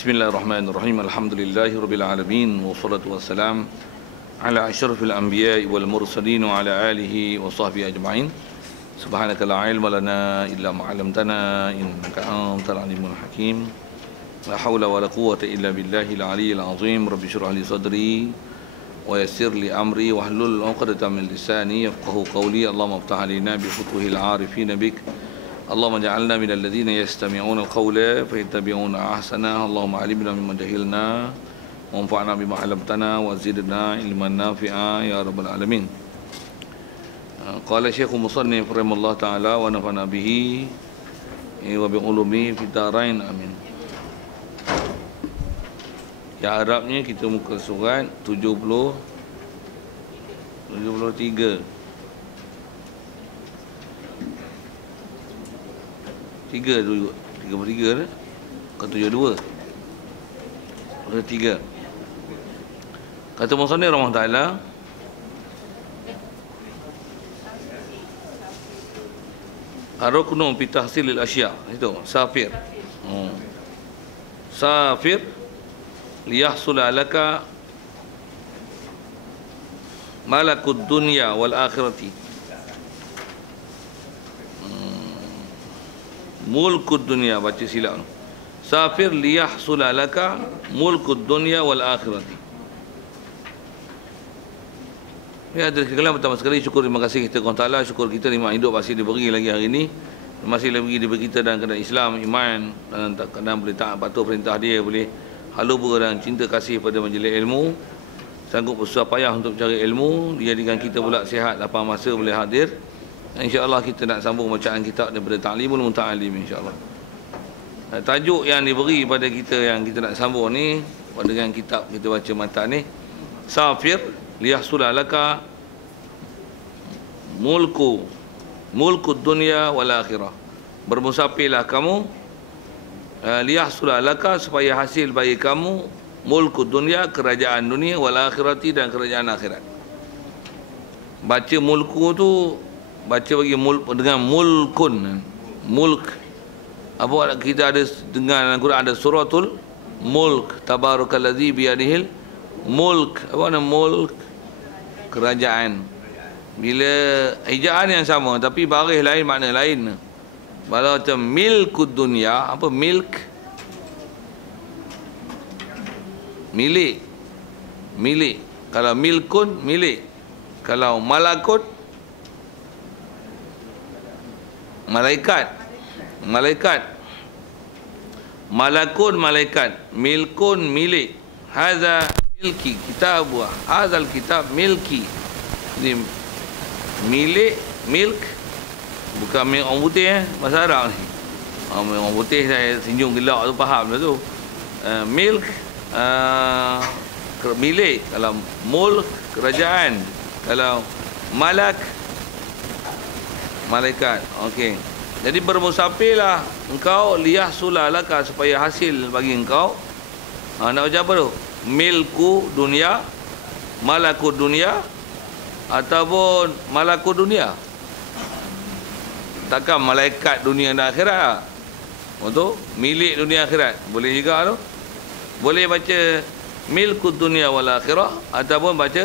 Bismillahirrahmanirrahim. Alhamdulillahirabbil alamin wassalatu wassalam ala asyrafil anbiya'i wal mursalin wa ala alihi wa sahbihi ajma'in. Subhanaka la ilma lana illa ma 'allamtana innaka antal alimul hakim. La haula wa la quwwata illa billahil aliyyil azim. Rabbi shrah li sadri wa yassir li amri wahlul 'uqdatam min lisani yafqahu qawli. Allahumma iftah 'alaina bi futuhil 'arifin bik. Allahumma ja'alna minal ladzina yastami'una al-qawla fayattabi'una ahsana. Allahumma 'allimna mimma jahilna wanfa'na bima 'allamtana wa zidna ilman nafi'a ya rabbal alamin. Qala Syekh Musannif rahimallahu taala wa nafa'na bihi wa bi ulumi fid darain amin. Ya Arabnya kita muka surat 73 33 ke 72 ke 3. Kata Musannif rahimahullah taala, ar-ruknu fi tahsilil asya, itu safir. Safir liyahsul laka malakud dunya wal akhirati. Mulkud dunia, baca silap. Safir liyahsula laka mulkud dunia wal akhirati. Ya, dari segala pertama sekali syukur, terima kasih kita kepada Allah. Syukur kita nikmat hidup masih diberi lagi hari ini, masih lagi diberi kita dalam keadaan Islam, iman, dan kadang boleh taat patuh perintah dia, boleh halubur dan cinta kasih pada majlis ilmu, sanggup bersusah payah untuk cari ilmu, dijadikan kita pula sihat lapang masa boleh hadir. InsyaAllah kita nak sambung bacaan kitab daripada Ta'limul Muta'alim, insyaAllah. Tajuk yang diberi pada kita yang kita nak sambung ni, dengan kitab kita baca matan ni, Safir liyahsula laka mulkud dunia wal akhirah. Bermusafirlah kamu, liyahsula laka, supaya hasil bagi kamu, mulkud dunia, kerajaan dunia, wal akhirati, dan kerajaan akhirat. Baca mulku tu, baca bagi dengan mulkun, mulk. Apa kita ada dengar dalam Quran, ada suratul mulk, tabarakalladzi biyadihil mulk. Apa nama mulk? Kerajaan. Bila ejaan yang sama tapi baris lain, makna lain. Kalau macam milkud dunia, apa milk? Milik. Milik. Kalau milkun, milik. Kalau malakut, malaikat. Malaikat. Malakun malaikat. Milkun milik. Hadza milki kitabu. Hadzal kitab milki. Ini milik, milk. Bukan milik orang putih bahasa Arab ni. Orang putih saya senyum gelak tu faham dah tu. Milk milik. Kalau mulk, kerajaan. Kalau malak, malaikat. Okey. Jadi bermusafirlah engkau liyahsula laka, supaya hasil bagi engkau. Nak baca apa tu? Milku dunia, malaku dunia, ataupun malaku dunia. Takkan malaikat dunia dan akhirat. Untuk milik dunia akhirat. Boleh juga tu. Boleh baca milku dunia wal akhirah, ataupun baca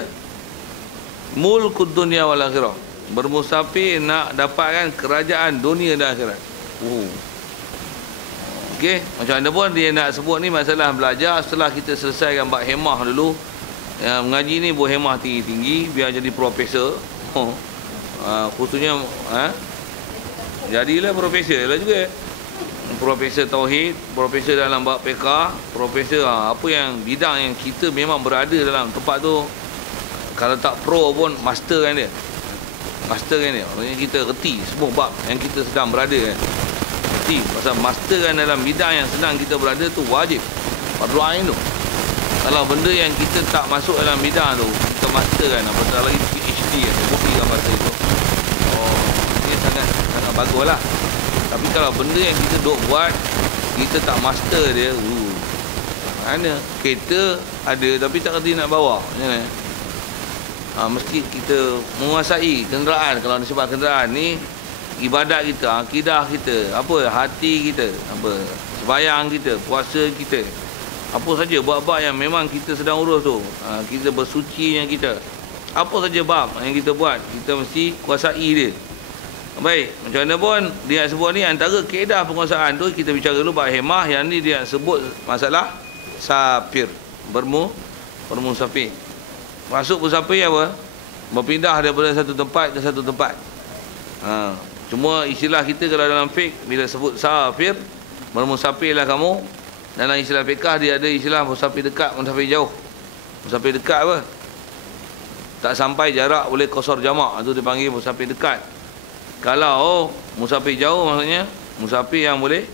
mulkud dunia wal akhirah. Bermusafir nak dapatkan kerajaan dunia dan akhirat. Okey, macam mana pun dia nak sebut ni masalah belajar. Setelah kita selesaikan bab hemah dulu, mengaji ni buat hemah tinggi-tinggi biar jadi profesor. Khususnya jadilah profesor lah juga. Profesor tauhid, profesor dalam bab fiqh, profesor apa yang bidang yang kita memang berada dalam tempat tu. Kalau tak pro pun master kan dia. Master kan dia. Maksudnya kita reti semua bab yang kita sedang berada kan. Reti. Pasal master kan dalam bidang yang sedang kita berada tu wajib. Fardu ain tu. Kalau benda yang kita tak masuk dalam bidang tu, kita master kan. Apatah lagi PhD kan. Bukti kan masa itu. Ini sangat bagus lah. Tapi kalau benda yang kita duk buat, kita tak master dia, mana? Kereta ada tapi tak kerti nak bawa. Macam mana? Mesti kita menguasai kenderaan. Kalau disebut kenderaan ni, ibadat kita, akidah kita, apa, hati kita, apa, sembahyang kita, puasa kita, Apa saja bab-bab yang memang kita sedang urus tu, kita bersucinya kita. Apa saja bab yang kita buat, kita mesti kuasai dia. Baik, macam mana pun dia sebut ni, antara kaedah penguasaan tu kita bicara dulu bab hemah. Yang ni dia sebut masalah safir, bermusafir. Masuk musafir apa? Berpindah daripada satu tempat ke satu tempat. Cuma istilah kita kalau dalam fiqh bila sebut safir, bermusafirlah kamu. Dalam istilah fiqh dia ada istilah musafir dekat, musafir jauh. Musafir dekat apa? Tak sampai jarak boleh qasar jamak, itu dipanggil musafir dekat. Kalau musafir jauh maksudnya musafir yang boleh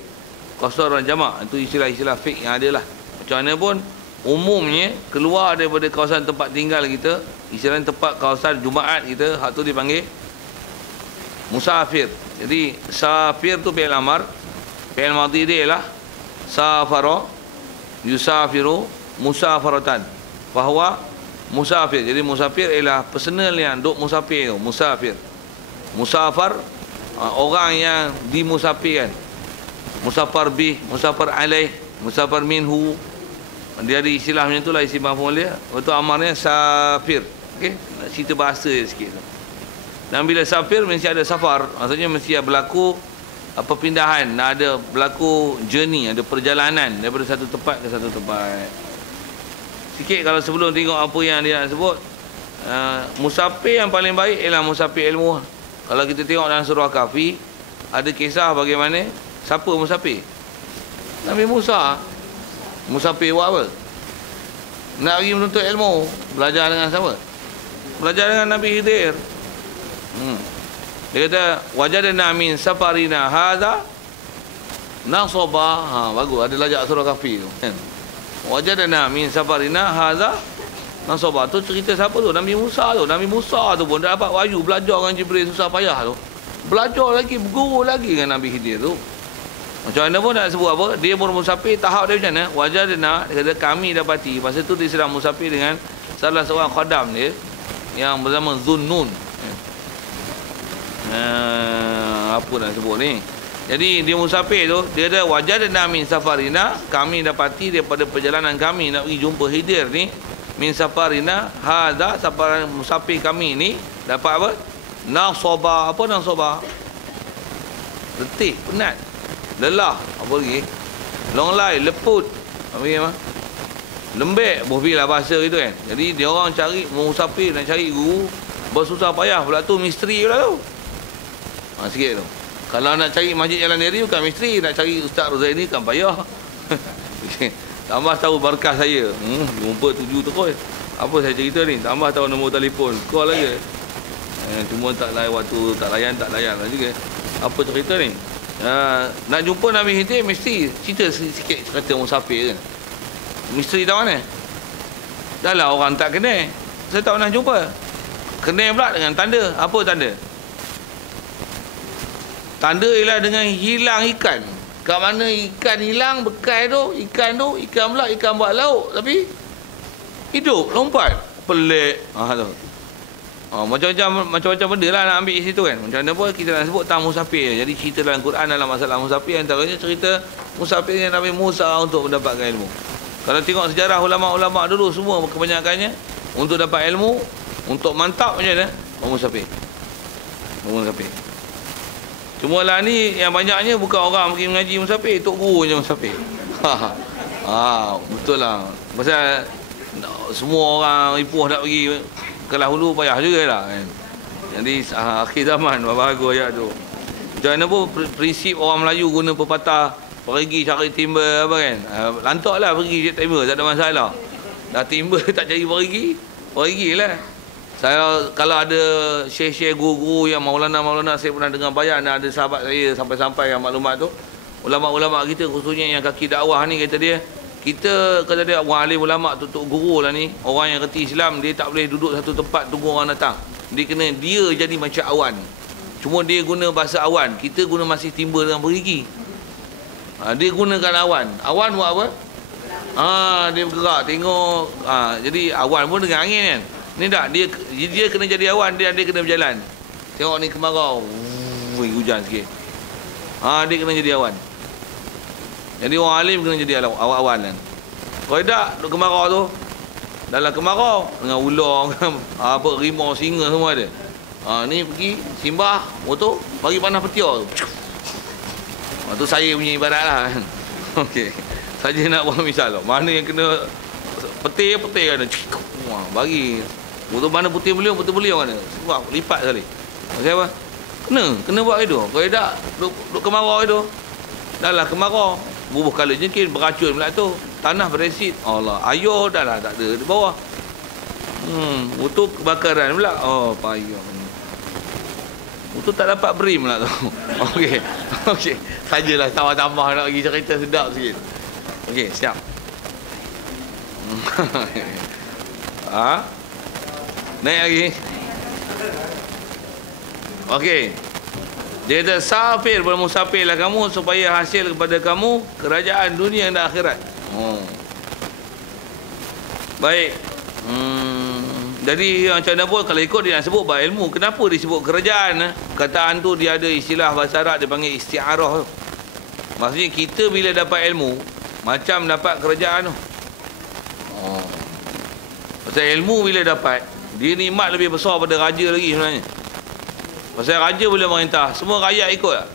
qasar dan jamak. Itu istilah-istilah fiqh yang ada lah. Macam mana pun umumnya keluar daripada kawasan tempat tinggal kita, istilah tempat kawasan Jumaat kita, hak tu dipanggil musafir. Jadi safir tu fi'il amar, fi'il madhi dia lah safara, yusafiru, musafaratan, bahwa musafir. Jadi musafir ialah personal yang duk musafir tu, musafir. Musafar, orang yang dimusafirkan. Musafar bih, musafar alaih, musafar minhu. Dia ada istilah macam tu lah, isi maf'ul dia. Betul amarnya safir. Okey, nak cerita bahasa sikit tu. Dan bila safir mesti ada safar, maksudnya mesti ada berlaku perpindahan, ada berlaku journey, ada perjalanan daripada satu tempat ke satu tempat. Sikit kalau sebelum tengok apa yang dia nak sebut, musafir yang paling baik ialah musafir ilmu. Kalau kita tengok dalam surah Kahfi, ada kisah bagaimana siapa musafir? Nabi Musa. Musafir buat apa? Nak pergi menuntut ilmu. Belajar dengan siapa? Belajar dengan Nabi Khidir. Dia kata, wajadna min safarina hadha nasaba. Bagus, ada lajak surah Kahfi tu. Wajadna min safarina hadha nasaba. Tu cerita siapa tu? Nabi Musa tu. Nabi Musa tu pun dah dapat wahyu, belajar dengan Jibril susah payah tu. Belajar lagi, berguru lagi dengan Nabi Khidir tu. Macam mana pun nak sebut apa, dia pun musafir. Tahap dia macam mana? Wajadna, dia kata kami dapati. Masa tu dia sedang musafir dengan salah seorang khadam dia yang bersama Zunnun. Apa nak sebut ni? Jadi dia musafir tu, dia kata wajadna min safarina, kami dapati daripada perjalanan kami nak pergi jumpa Khidir ni, min safarina hadza, safar musafir kami ni dapat apa? Nasaba. Apa nasaba? Letih, penat, lelah, apa lagi? Long lie, leput, apa lagi? Lembek, lah bahasa itu kan. Jadi dia orang cari musafir, nak cari guru bersusah payah pula tu, misteri pula tu. Sikit tu. Kalau nak cari masjid jalan diri bukan misteri, nak cari Ustaz Rozaini kan payah. Tambah tahu berkah saya. Jumpa 7 terus. Apa saya cerita ni? Tambah tahu nombor telefon. Call lagi. Cuma tak layan waktu, tak layan lah juga. Apa cerita ni? Nak jumpa Nabi Khidir mesti cerita sikit kata musafir kan. Misteri tahu mana? Dah lah orang tak kenal. Saya tak pernah jumpa. Kenal pula dengan tanda. Apa tanda? Tanda ialah dengan hilang ikan. Kat mana ikan hilang, bekai tu, ikan pula, ikan buat lauk. Tapi hidup, lompat. Pelik. Tu. Macam-macam benda lah nak ambil situ kan. Macam mana pun kita nak sebut tentang musafir. Jadi cerita dalam Quran dalam masalah musafir, antaranya cerita musafir dengan Nabi Musa untuk mendapatkan ilmu. Kalau tengok sejarah ulama'-ulama' dulu, semua kebanyakannya untuk dapat ilmu, untuk mantap macam mana? Musafir. Cuma lah ni yang banyaknya bukan orang pergi mengaji musafir, tok guru je musafir. Betul lah. Pasal semua orang ipuh nak pergi Kelah Hulu payah jugalah kan. Jadi akhir zaman bagus ayat tu. Macam mana pun prinsip orang Melayu guna pepatah pergi cari timba apa kan. Lantaklah pergi cari timba, tak ada masalah. Dah timba tak cari pergilah. Saya kalau ada syekh-syekh guru-guru yang maulana saya pernah dengar bayan, ada sahabat saya sampai-sampai yang maklumat tu, ulama-ulama kita khususnya yang kaki dakwah ni, kata dia orang alim ulama tu guru lah ni, orang yang reti Islam, dia tak boleh duduk satu tempat tunggu orang datang. Dia jadi macam awan. Cuma dia guna bahasa awan, kita guna masih timba dengan perigi. Dia gunakan awan. Awan buat apa? Dia bergerak tengok. Jadi awan pun dengan angin kan. Ni tak, dia kena jadi awan, dia kena berjalan. Tengok ni kemarau, hujan sikit. Dia kena jadi awan. Jadi orang alim kena jadi awan kan. Kalau tak, duduk kemarau tu. Dalam kemarau dengan ular, apa rimau, singa semua ada. Ni pergi simbah motor, bagi panah petiar tu. Tu saya punya ibarat lah kan. Okey. Saja nak buat misal tu. Mana yang kena petir kan. Bagi. Motor mana putih beliau mana. Sebab lipat sekali. Maksud apa? Kena buat itu. Kalau tak, duduk kemarau itu. Dah lah kemarau. Bubuh kala jengkin, beracun pula tu. Tanah beresit. Allah. Air dah lah tak ada di bawah. Motor kebakaran pula. Oh, payah. Motor tak dapat beri pula tu. Okey. Sajalah tambah-tambah nak bagi cerita sedap sikit. Okey, siap. Naik lagi. Okey. Dia kata safir bermusafirlah kamu supaya hasil kepada kamu kerajaan dunia dan akhirat. Baik. Jadi macam mana pun kalau ikut dia nak sebut bah ilmu. Kenapa disebut kerajaan? Kataan tu dia ada istilah bahasa Arab dia panggil isti'arah tu. Maksudnya kita bila dapat ilmu macam dapat kerajaan tu. Pasal ilmu bila dapat dia nikmat lebih besar pada raja lagi sebenarnya. Pasal raja boleh merintah, semua rakyat ikut tak?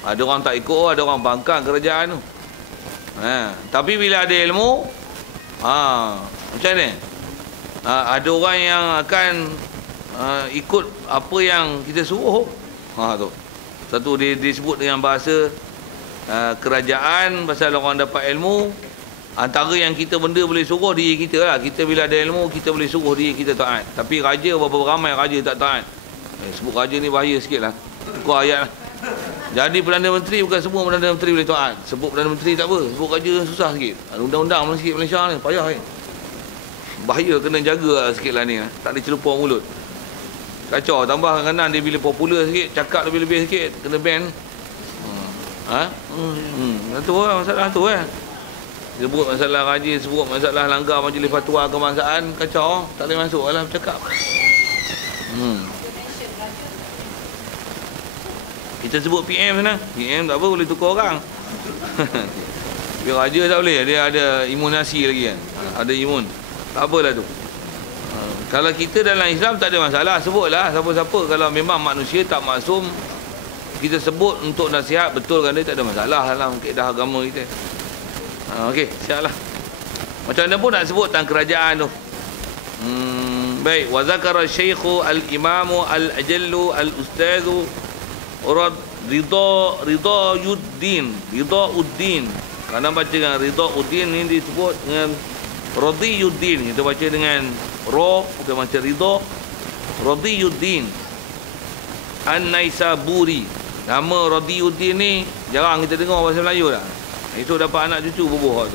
Ada orang tak ikut, ada orang bangkang kerajaan tu. Tapi bila ada ilmu, macam ni? Ada orang yang akan ikut apa yang kita suruh. Tu. Satu dia disebut dengan bahasa kerajaan, pasal orang dapat ilmu. Antara yang kita benda boleh suruh diri kita lah. Kita bila ada ilmu, kita boleh suruh diri kita taat. Tapi raja, berapa ramai raja tak taat. Sebut raja ni bahaya sikit lah. Tukar ayat lah. Jadi Perdana Menteri bukan semua Perdana Menteri boleh taat. Sebut Perdana Menteri tak apa. Sebut raja susah sikit. Ada undang-undang sikit Malaysia ni. Payah ni. Bahaya, kena jaga lah sikit lah ni. Tak ada celupur mulut. Kacau. Tambah kanan dia bila popular sikit, cakap lebih-lebih sikit, kena ban. Itu lah masalah tu kan. Sebut masalah raja, sebut masalah langgar majlis fatwa kebangsaan, kacau. Tak boleh masuk dalam cakap. Kita sebut PM sana. PM tak apa, boleh tukar orang. Biar raja tak boleh. Dia ada imunasi lagi kan. Ada imun. Tak apalah tu. Kalau kita dalam Islam tak ada masalah. Sebutlah siapa-siapa. Kalau memang manusia tak maksum, kita sebut untuk nasihat, betulkan dia, tak ada masalah dalam kaedah agama kita. Okey, siaplah. Macam mana pun nak sebut tentang kerajaan tu. Baik, wa zakara syaikhu al-imamu al-ajallu al-ustadhu Ridauddin. Kerana baca dengan Ridauddin ni disebut dengan Radiyuddin. Kita baca dengan Ra, bukan macam Ridha. Radiyuddin An-Naisaburi. Nama Radiyuddin ni jarang kita dengar bahasa Melayu dah. Itu dapat anak cucu bubuh tu.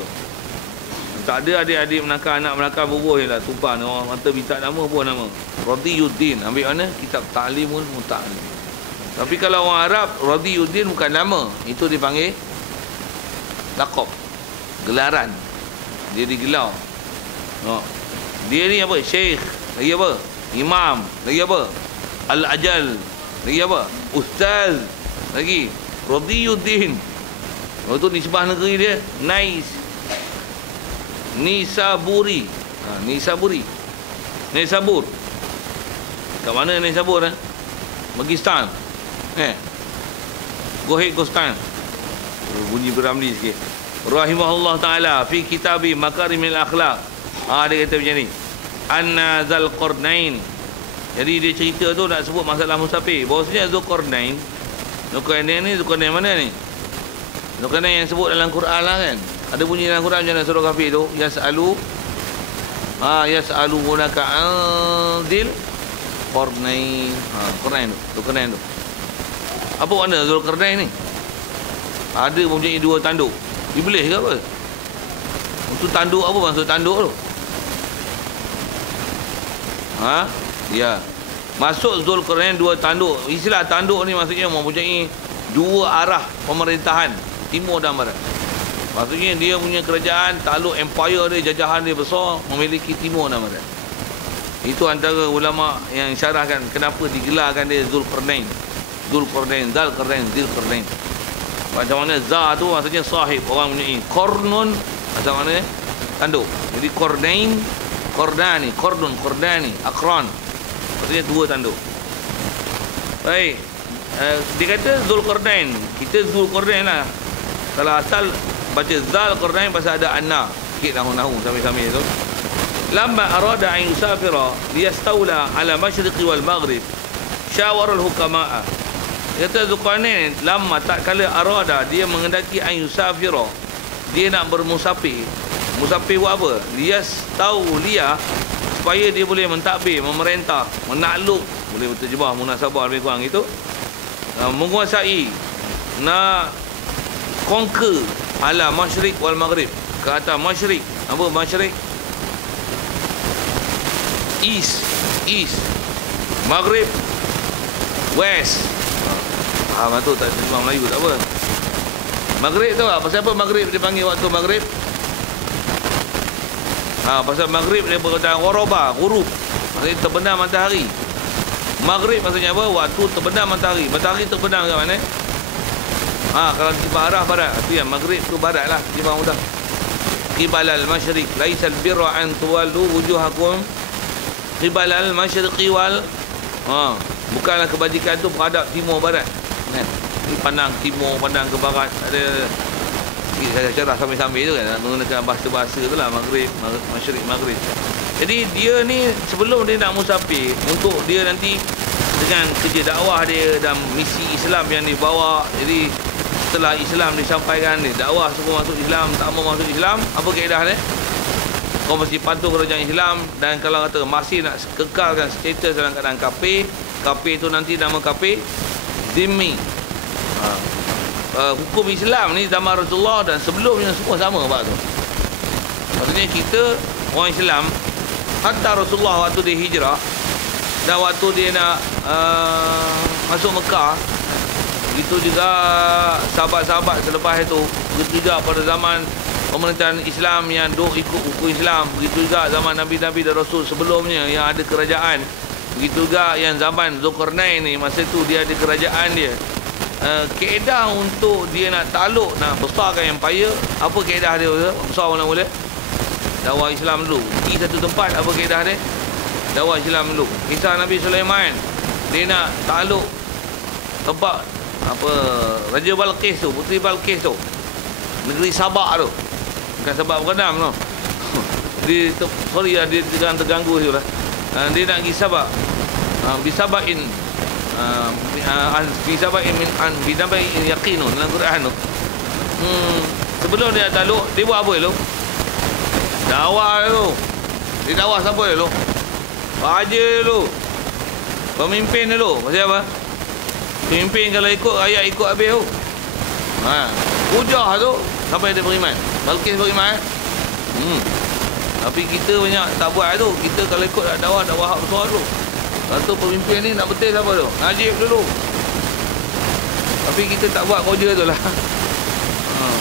Tak ada adik-adik menakar, anak menakar bubuh je lah. Tumpah orang mata minta nama buah nama. Radiyuddin. Ambil mana? Kitab Ta'limul Muta'alim. Tapi kalau orang Arab, Radiyuddin bukan nama. Itu dipanggil laqab. Gelaran. Dia digelar. Dia ni apa? Syekh. Lagi apa? Imam. Lagi apa? Al-Ajal. Lagi apa? Ustaz. Lagi Radiyuddin. Itu nisbah negeri dia Nisaburi. Nisabur. Kat mana Nisabur? Pakistan. Go ahead, go stand. Bunyi beramli sikit. Rahimahullah ta'ala fi kitabi Makarimil Akhlaq. Dia kata macam ni. Anna Zulqarnain. Jadi dia cerita tu nak sebut masalah musafir. Bahawasanya Zulqarnain ni Zulqarnain mana ni? Zulqarnain yang sebut dalam Quran lah kan. Ada bunyi dalam Quran macam surah Kafir tu. Yas'alunaka anzil Qarnain. Zulqarnain tu. Apa makna Zulqarnain ni? Ada mempunyai dua tanduk. Iblis ke apa? Itu tanduk apa maksud tanduk tu? Ya. Masuk Zulqarnain dua tanduk. Istilah tanduk ni maksudnya mempunyai dua arah pemerintahan, timur dan barat. Maksudnya dia punya kerajaan, takluk empire dia, jajahan dia besar, memiliki timur dan barat. Itu antara ulama yang syarahkan kenapa digelarkan dia Zulqarnain. Zulqarnain. Macam mana za tu maksudnya sahib, orang punya. Qarnun macam mana? Tanduk. Jadi qarnain, qardani, qardun, qardani, aqran. Maksudnya dua tanduk. Baik. Dia kata Zulqarnain. Kita Zulqarnain lah. Kalau asal baca Zulqarnain pasal ada anna. Sikit nahu-nahu sambil-sambil tu. Lamma arada an yusafira liyastawla ala masyriqi wal maghrib syawara al-hukama'a. Kata Zulqarnain, lama tak kala arada, dia mengendaki an yusafira, dia nak bermusafir. Musafir buat apa? Liyastawliya, supaya dia boleh mentadbir, memerintah, menakluk, boleh berterjemah munasabah lebih kurang itu, menguasai, nak conquer ala masyriq wal maghrib, ke atas masyriq. Apa masyriq? East, maghrib, west. Tu tak terjemah Melayu, tak apa. Maghrib tahu tak? Pasal apa maghrib dipanggil waktu maghrib? Pasal maghrib dia berkata ghoroba, ghurub, maksudnya terbenam matahari. Maghrib maksudnya apa? Waktu terbenam matahari. Matahari terbenam ke mana? Kalau di arah barat, itu yang maghrib tu barat lah, di bawah mudah. Qibalal masyriq laisal birra an tuwallu wujuhakum qibalal masyriqi wal bukanlah kebajikan tu menghadap timur barat. Pandang timur, pandang ke barat. Ada saya cerah sambil-sambil tu kan, menggunakan bahasa-bahasa tu lah, maghrib, masyriq, maghrib. Jadi dia ni sebelum dia nak musafir, untuk dia nanti dengan kerja dakwah dia dan misi Islam yang dibawa, jadi setelah Islam disampaikan ni, dakwah semua masuk Islam, tak mau masuk Islam, apa kaedah dia? Kau mesti patuh kerajaan Islam. Dan kalau kata masih nak kekalkan status dalam keadaan kafir, kafir tu nanti nama kafir zimmi. Hukum Islam ni zaman Rasulullah dan sebelumnya semua sama pak tu. Maksudnya kita orang Islam, hatta Rasulullah waktu dia hijrah dan waktu dia nak masuk Mekah, begitu juga sahabat-sahabat selepas itu, begitu juga pada zaman pemerintahan Islam yang duk ikut hukum Islam, begitu juga zaman Nabi-Nabi dan Rasul sebelumnya yang ada kerajaan, begitu juga yang zaman Zulqarnain ni, masa tu dia ada kerajaan dia. Kaedah untuk dia nak takluk, nak besarkan empire, apa kaedah dia besar mula-mula? Dakwah Islam dulu. Pergi satu tempat, apa kaedah dia? Dakwah Islam dulu. Kisah Nabi Sulaiman, dia nak takluk tempat apa, Raja Balqis tu, Puteri Balqis tu, negeri Sabak tu, bukan Sabak Berdam tu. Dia sorry lah, dia terganggu tu lah. Dia nak pergi Sabak, bisabain bisabain min an bidabai yaqin dalam Quran tu. Sebelum dia takluk, dia buat apa dulu? Dakwah dulu. Dia dakwah siapa dulu? Raja dulu, pemimpin dulu. Pasal apa? Pemimpin kalau ikut rakyat ikut habis tu. Hujah tu sampai dia beriman. Balqis beriman. Tapi kita banyak tak buat tu. Kita kalau ikut dakwah hak besar tu. Lepas tu pemimpin ni nak betul siapa tu? Najib dulu. Tapi kita tak buat kerja tu lah.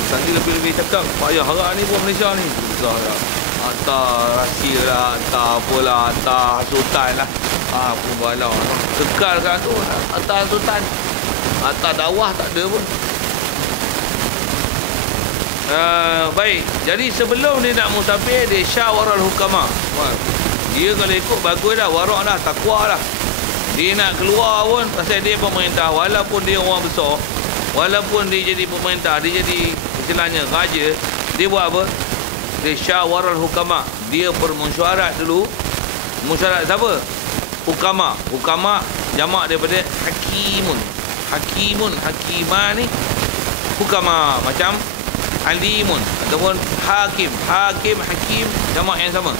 Tadi lebih-lebih cakap, payah harap ni pun Malaysia ni. Susah lah. Hantar rasil lah, hantar apalah, hantar sultan lah. Apa balau. Kekalkan tu, hantar sultan. Hantar dakwah tak ada pun. Baik, jadi sebelum dia nak musafir, dia syawarah hukama. Dia kalau ikut bagus dah, warak dah, takwa dah. Dia nak keluar pun pasal dia pemerintah, walaupun dia orang besar, walaupun dia jadi pemerintah, dia jadi istilahnya raja, dia buat apa? Dia syawarah hukama. Dia bermusyawarah dulu. Musyawarah siapa? Hukama. Hukama jamak daripada hakimun. Hakimani hukama, macam alimun ataupun hakim. Hakim jamak yang sama.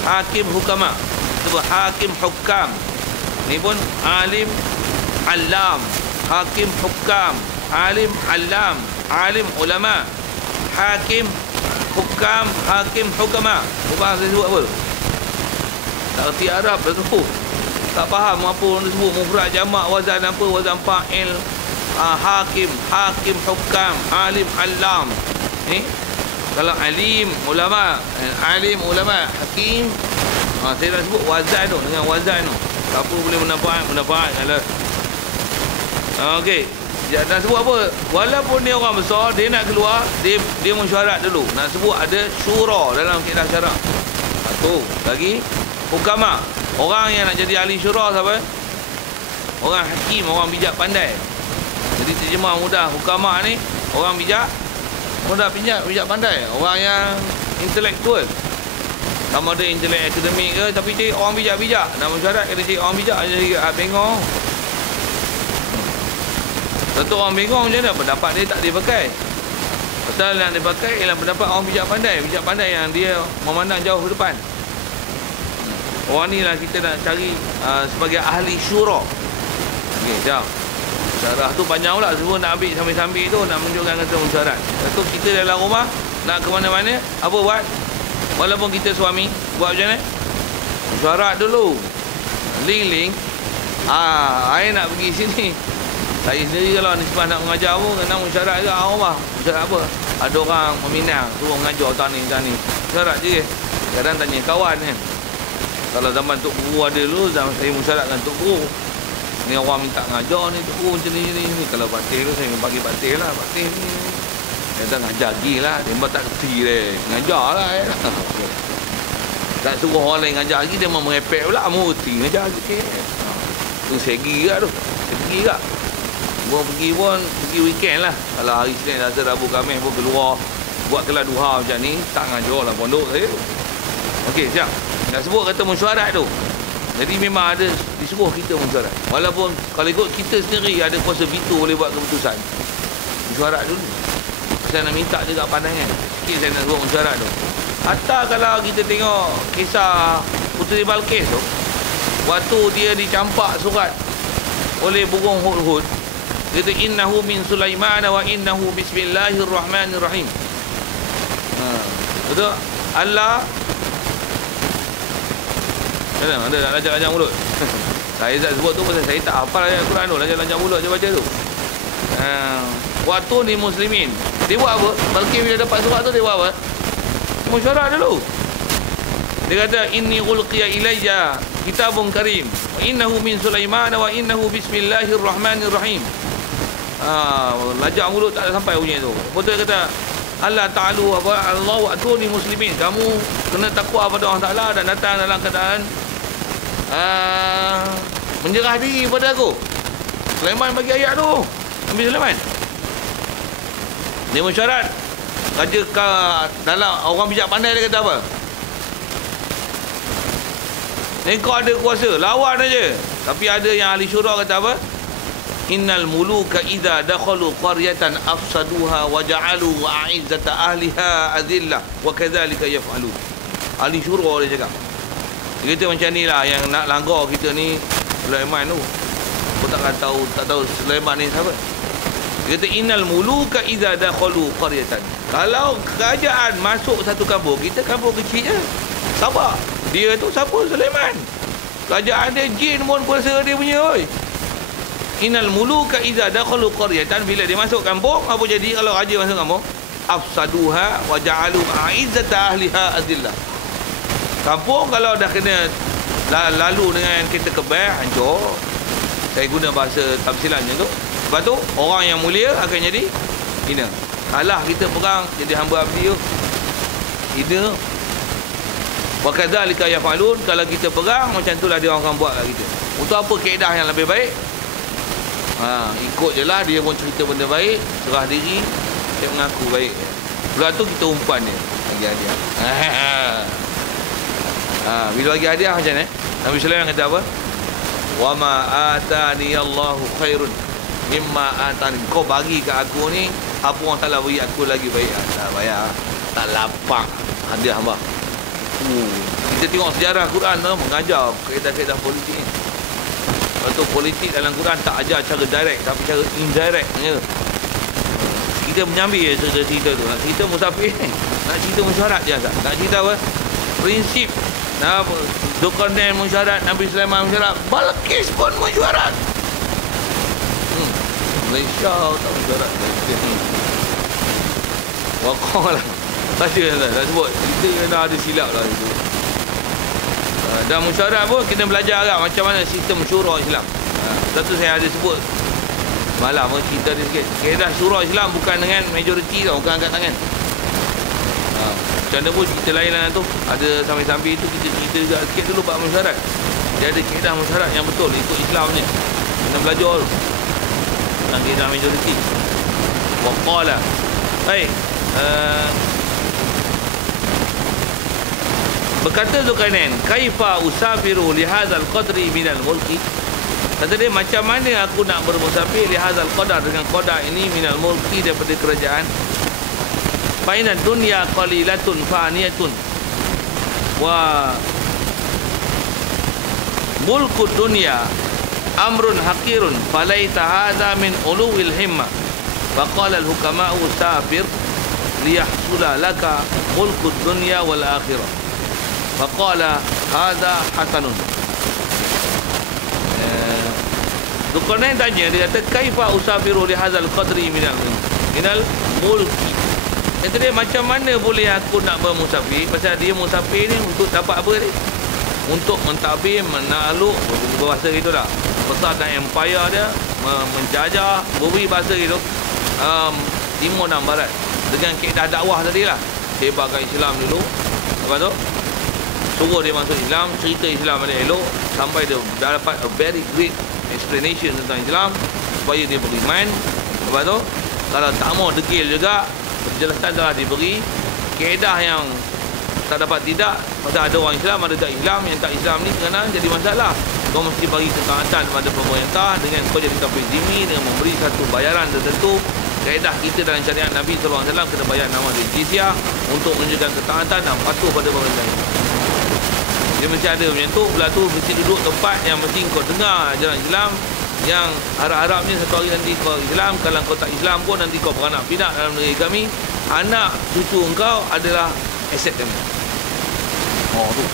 Hakim hukama. Sebab hakim hukam. Ni pun alim alam. Hakim hukam, alim alam, alim ulama, hakim hukam, hakim hukama. Bukan saya sebut apa? Tak erti Arab dah tu. Tak faham apa orang sebut mufrad jamak wazan apa, wazan fa'il. Hakim hukam, alim alam. Ni kalau alim ulama, hakim, saya dah sebut wazan tu, dengan wazan tu. Siapa boleh mendapat kalau okey. nak sebut apa? Walaupun dia orang besar, dia nak keluar, dia mesyuarat dulu. Nak sebut ada syura dalam kaedah syarak. Tu lagi hukama. Orang yang nak jadi ahli syura siapa? Orang hakim, orang bijak pandai. Jadi terjemah mudah, hukama ni orang bijak, mudah bijak pandai. Orang yang intelektual. Sama ada intelek akademik ke, tapi cari orang bijak-bijak. Nak mesyuarat kena cari orang bijak. Jadi bengong. Satu orang bengong macam mana? Pendapat dia tak dipakai. Pasal yang dipakai ialah pendapat orang bijak pandai. Bijak pandai yang dia memandang jauh ke depan. Orang ni lah kita nak cari sebagai ahli syura. Okey, jom. Syarah tu panjang pula. Semua nak ambil sambil-sambil tu, nak menunjukkan kata mesyuarat. Satu, kita dalam rumah, nak ke mana-mana, apa buat? Walaupun kita suami, buat macam mana? Mesyuarat dulu. Link-link. Saya nak pergi sini. Saya sendiri kalau nisbah nak mengajar pun, kena mesyuarat ke rumah. Mesyuarat apa? Ada orang meminang, suruh mengajar tani. Mesyuarat je. Kadang tanya kawan kan. Kalau zaman Tok Guru ada dulu, zaman saya mesyuarat dengan Tok Guru. Ni orang minta ngajar ni, Tok Guru macam ni. Kalau Patih tu, saya bagi Patih lah. Patih ni. Dia tak ngajar lagi lah. Dia tak kerti dia. Ngajar lah. Tak suruh orang lain ngajar lagi, dia memang merepek pula. Mau kerti ngajar lagi. Tu segi lah tu. Segi lah. Buat pergi weekend lah. Kalau hari Senin, Selasa, Rabu, Khamis pun keluar. Buat kelas duha macam ni. Tak ngajar lah pondok saya tu. Okey, siap. Nak sebut kata mesyuarat tu. Jadi memang ada disuruh kita mesyuarat. Walaupun kalau ikut kita sendiri ada kuasa veto boleh buat keputusan. Mesyuarat dulu. Saya nak minta juga pandangan. Sikit saya nak sebut mesyuarat tu. Hatta kalau kita tengok kisah Puteri Balqis tu, waktu dia dicampak surat oleh burung hudhud, dia kata innahu min Sulaiman wa innahu bismillahirrahmanirrahim. Betul? Allah ada nak lanjak-lanjak mulut. Saya tak sebut tu pasal saya tak hafal ayat Quran tu. Lanjak-lanjak mulut je baca tu. Waktu ni muslimin, dia buat apa? Balqis bila dapat surat tu dia buat apa? Mesyuarat dulu. Dia kata inni ulqiya ilayya kitabun karim wa innahu min Sulaiman wa innahu bismillahirrahmanirrahim. Lajak mulut tak ada sampai bunyi tu. Betul dia kata Allah ta'alu Allahu atuni muslimin. Kamu kena takwa pada Allah Ta'ala dan datang dalam keadaan menyerah diri pada aku. Sulaiman bagi ayat tu. Nabi Sulaiman. Dia mesyuarat. Raja dalam orang bijak pandai dia kata apa? Ni kau ada kuasa, lawan aja. Tapi ada yang ahli syura kata apa? Innal muluka idza dakhalu qaryatan afsaduha wa ja'alu a'izzata ahliha adillah wa kadzalika yaf'alun. Ahli syura dia cakap. Dia kata macam ni lah yang nak langgar kita ni Sulaiman tu. Kau tak tahu Sulaiman ni siapa? Dia kata innal muluka idza dakhalu qaryatan. Kalau kerajaan masuk satu kampung, kita kampung kecil je. Sabar. Dia tu siapa? Sulaiman. Kerajaan dia jin pun kuasa dia punya oi. Innal muluka idza dakhalu qaryatan, bila dia masuk kampung, apa jadi kalau raja masuk kampung? Afsaduha wa ja'alu a'izzata ahliha adillah. Kampung kalau dah kena lalu dengan kereta kebal, hancur. Saya guna bahasa tamsilan macam tu. Lepas tu orang yang mulia akan jadi hina. Kalah kita perang jadi hamba abdi tu. Hina. Wa kadzalika yaf'alun, kalau kita perang macam itulah dia orang akan buat kat kita. Untuk apa kaedah yang lebih baik? Ikut je lah, dia pun cerita benda baik, serah diri, dia mengaku baik. Lepas tu kita umpan dia, bagi hadiah. Bila bagi hadiah macam ni, Nabi Sulaiman kata apa? Wa ma atani Allahu khairun mimma atani. Kau bagi kat aku ni, apa orang Ta'ala beri aku lagi baik. Tak bayar, tak lapak hadiah hamba. Kita tengok sejarah Quran tu mengajar kaedah-kaedah politik ni. Lepas tu politik dalam Quran tak ajar cara direct, tapi cara indirect je. Kita menyambil je cerita tu. Nak cerita musafir, nak cerita mesyuarat je. Nak cerita apa? Prinsip. Nah, Dzulkarnain mesyuarat, Nabi Sulaiman mesyuarat, Balqis pun mesyuarat. Malaysia tak mesyuarat. Wakau lah. Baca tak sebut. Kita dah ada silap lah itu. Dan mesyuarat pun kita belajar agak macam mana sistem syura Islam. Satu saya ada sebut Malam pun cerita dia sikit. Kaedah surah Islam bukan dengan majoriti tau, bukan angkat tangan. Macam mana pun cerita lain lah tu. Ada sambil-sambil tu kita cerita juga sikit dulu bab musyarat. Dia ada kaedah musyarat yang betul ikut Islam ni. Kena belajar tu. Tentang kaedah majoriti. Waqala. Baik. Berkata Zulkarnain, kaifa usafiru lihadzal qadri minal mulki? Kata dia, macam mana aku nak bermusafir lihadzal qadar, dengan qadar ini minal mulki, daripada kerajaan. Fa inna dunya qalilatun faniyatun wa mulku dunya amrun haqirun falaita hadha min uluwil himma. Faqala al-hukama'u safir liyahsula laka mulku dunya wal akhirah. Faqala hadha hasanun. Zulkarnain tanya, dia kata kaifa usafiru li hadzal qadri minal mulki. Kata dia, macam mana boleh aku nak bermusafir? Pasal dia musafir ni untuk dapat apa ni? Untuk mentadbir, menakluk, bahasa gitu lah, besarkan empire dia, menjajah, beri bahasa gitu, timur dan barat, dengan kaedah dakwah tadi lah. Sebarkan Islam dulu, lepas tu suruh dia masuk Islam, cerita Islam ada elok, sampai dia dah dapat a very great explanation tentang Islam, supaya dia beriman. Lepas tu kalau tak mau degil juga, penjelasan telah diberi. Kaedah yang tak dapat tidak, pasal ada orang Islam, ada tak Islam. Yang tak Islam ni kerana jadi masalah. Kau mesti bagi ketaatan kepada pemerintah dengan kau jadi kafir zimmi, dengan memberi satu bayaran tertentu. Kaedah kita dalam syariat Nabi SAW kena bayar nama dia jizyah untuk menunjukkan ketaatan dan patuh pada pemerintah. Dia mesti ada macam tu. Pula tu mesti duduk tempat yang mesti kau dengar ajaran Islam, yang harap-harapnya satu hari nanti kau Islam. Kalau kau tak Islam pun nanti kau beranak pinak dalam negeri kami, anak cucu engkau adalah aset kami. Oh tu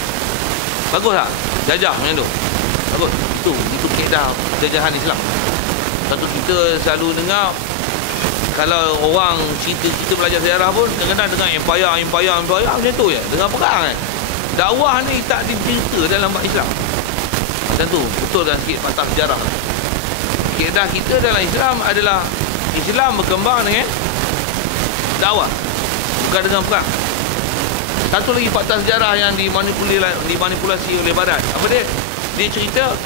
bagus tak? Jajah macam tu bagus. Itu kaedah jajahan Islam. Satu kita selalu dengar, kalau orang cerita belajar sejarah pun kadang-kadang dengar empire macam tu je, dengar perang kan. Dakwah ni tak dicerita dalam bab Islam. Macam tu, betulkan sikit patah sejarah. Kaedah kita dalam Islam adalah Islam berkembang dengan dakwah, bukan dengan perang. Satu lagi fakta sejarah yang dimanipulasi oleh Barat. Apa dia? Dia cerita,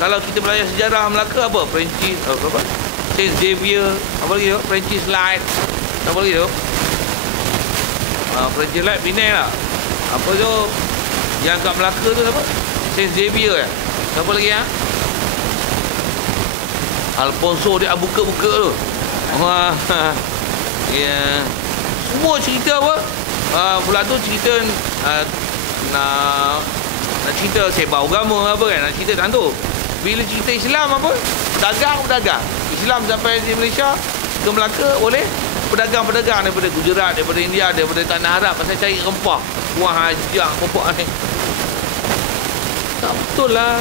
kalau kita belajar sejarah Melaka apa? Perancis, apa? Saint Xavier, apa lagi tu? Perancis Light, apa lagi tu? Perancis Light Penang lah. Apa tu? Yang kat Melaka tu apa? Saint Xavier ya? Apa lagi ya? Alfonso dia buka-buka tu. Wah. Ya. Semua cerita apa? Pula tu cerita nak cerita sebar agama apa kan, nak cerita kan tu. Bila cerita Islam apa? Pedagang. Islam sampai di Malaysia ke Melaka oleh pedagang-pedagang daripada Gujarat, daripada India, daripada Tanah Arab, pasal cari rempah, buah hajah, pokok ni. Tak betul lah.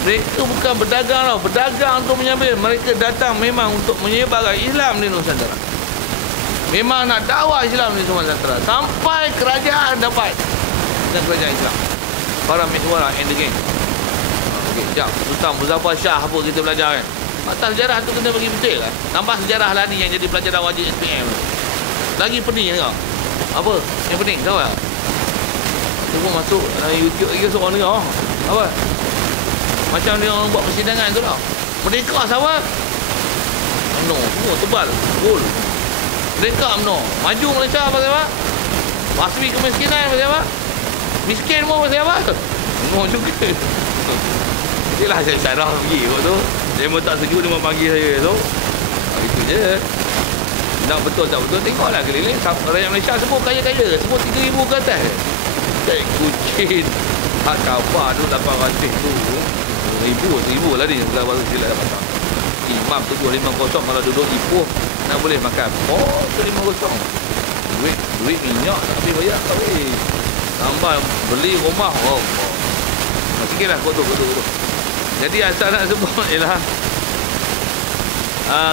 Mereka bukan berdagang tau. Berdagang untuk menyambil. Mereka datang memang untuk menyebarkan Islam di Nusantara. Memang nak dakwah Islam di Nusantara sampai kerajaan dapat, dan kerajaan Islam. Para mihwara and the gang. Okey, sekejap. Sultan Muzaffar Shah apa kita belajar kan? Atas sejarah tu kena bagi betul kan? Nampak sejarah lah ni yang jadi pelajaran wajib SPM. Lagi pening tau. Apa? Yang pening tahu tak? Cuba masuk YouTube lagi seorang dengar. Apa? Macam dia orang buat persidangan tu tau. Merdeka siapa? No, semua tebal. Gold. Merdeka UMNO. Maju Malaysia pasal apa? Basmi kemiskinan pasal apa? Miskin pun pasal apa? UMNO juga. Itulah saya sarah pergi kot tu. Dia pun tak sejuk, dia pun panggil saya tu. Itu je. Nak betul tak betul, tengoklah keliling. Rakyat Malaysia semua kaya-kaya. Semua 3,000 ke atas. Cek kucing. Hak kafar tu 800 tu. 1,000 lah dia. Sebelah baru sila dapat tak. Imam tu 250 kalau duduk Ipoh nak boleh makan. Oh, tu 500. Duit minyak tak habis bayar. Tambah beli rumah. Oh. Sikitlah kotor. Jadi asal nak sebut ialah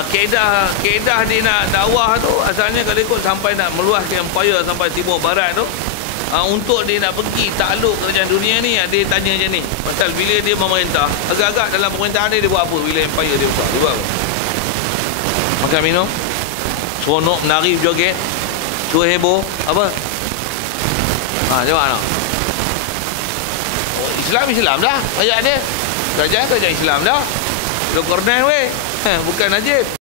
kaedah dia nak dakwah tu asalnya kalau ikut sampai nak meluaskan empire sampai timur barat tu, untuk dia nak pergi takluk kerajaan dunia ni, dia tanya macam ni. Pasal bila dia memerintah, agak-agak dalam pemerintahan dia buat apa bila empire dia buat apa? makan minum, seronok, menari, berjoget, suruh heboh, apa? Jawab nak. Oh, Islam dah. Ayat dia. Kerajaan Islam dah. Lo Kornel weh. Bukan Najib.